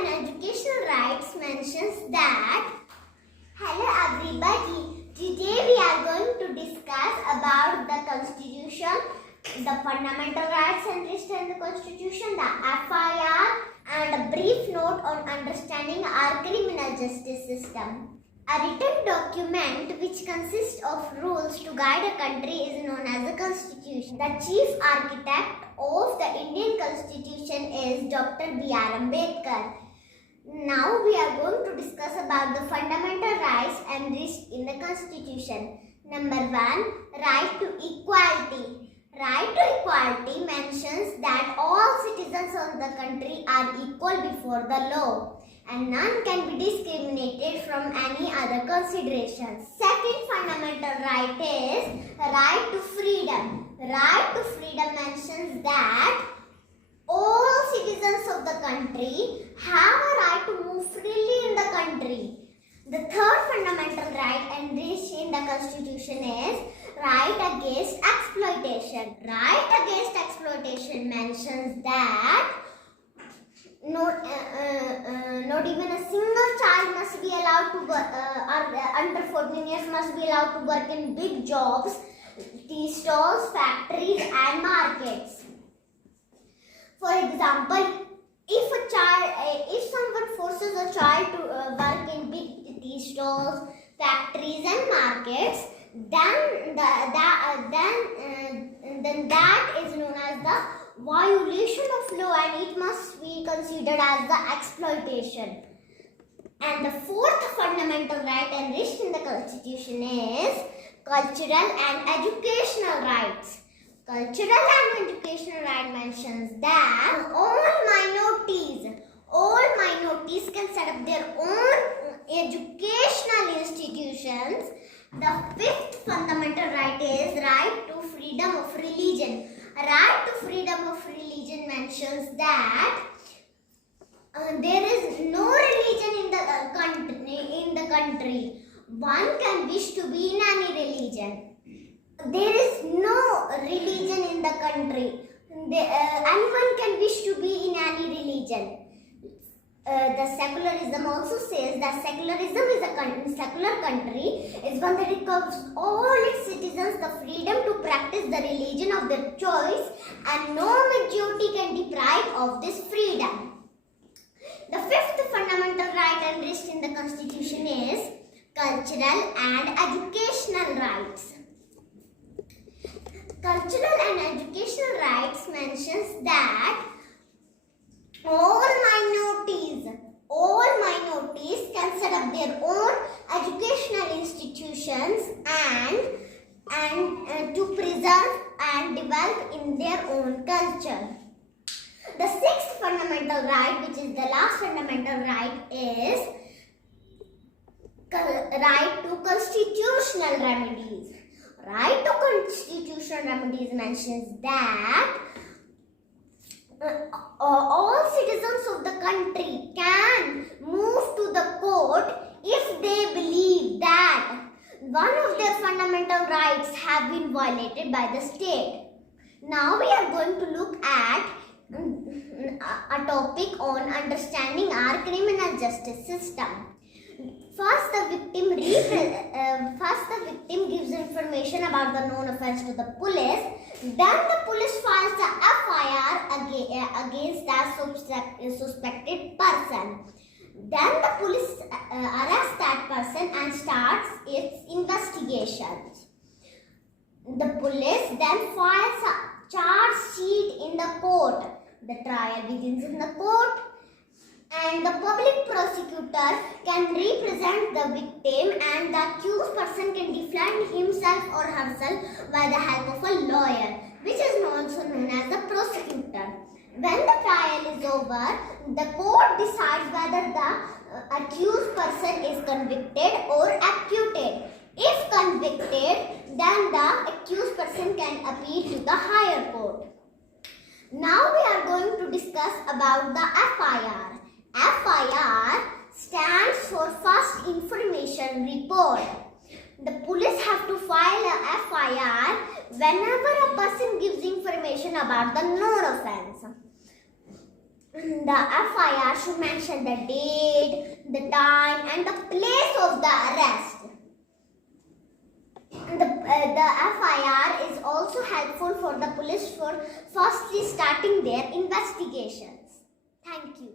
and Educational Rights mentions that, hello everybody, today we are going to discuss about the Constitution, the fundamental rights enshrined in the Constitution, the FIR, and a brief note on understanding our criminal justice system. A written document which consists of rules to guide a country is known as the Constitution. The chief architect of the Indian Constitution is Dr. B.R. Ambedkar. Now we are going to discuss about the fundamental rights enshrined in the Constitution. Number 1, right to equality. Right to equality mentions that all citizens of the country are equal before the law and none can be discriminated from any other considerations. Second fundamental right is right to freedom. Right to freedom mentions that all citizens of the country have a right to move freely in the country. The third fundamental right enshrined in the Constitution is right against exploitation. Right against exploitation mentions that not even a single child must be allowed to work, under 14 years must be allowed to work in big jobs, tea stalls, factories and markets. For example, if someone forces a child to work in big tea stalls, factories and markets, then that is known as the violation of law and it must be considered as the exploitation. And the fourth fundamental right enshrined in the Constitution is cultural and educational rights. Cultural and educational right mentions that all minorities can set up their own educational institutions. The fifth fundamental right is right to freedom of religion. Right to freedom of religion mentions that there is no religion in the country. One can wish to be in any religion. There is no religion in the country. Anyone can wish to be in any religion. The secularism also says that secularism is a secular country is one that gives all its citizens the freedom to practice the religion of their choice and no majority can deprive of this freedom. The fifth fundamental right enshrined in the Constitution is cultural and educational rights. Cultural and educational rights mentions that all minorities can set up their own educational institutions and to preserve and develop in their own culture. The sixth fundamental right, which is the last fundamental right, is right to constitutional remedies. Right to constitutional remedies mentions that all citizens of the country can move to the court if they believe that one of their fundamental rights have been violated by the state. Now we are going to look at a topic on understanding our criminal justice system. First, the victim gives information about the known offence to the police. Then the police files the FIR against that suspected person. Then the police arrests that person and starts its investigations. The police then files a charge sheet in the court. The trial begins in the court. And the public prosecutor can represent the victim and the accused person can defend himself or herself by the help of a lawyer, which is also known as the prosecutor. When the trial is over, the court decides whether the accused person is convicted or acquitted. If convicted, then the accused person can appeal to the higher court. Now we are going to discuss about the FIR. FIR stands for First Information Report. The police have to file a FIR whenever a person gives information about the known offence. The FIR should mention the date, the time and the place of the arrest. The FIR is also helpful for the police for firstly starting their investigations. Thank you.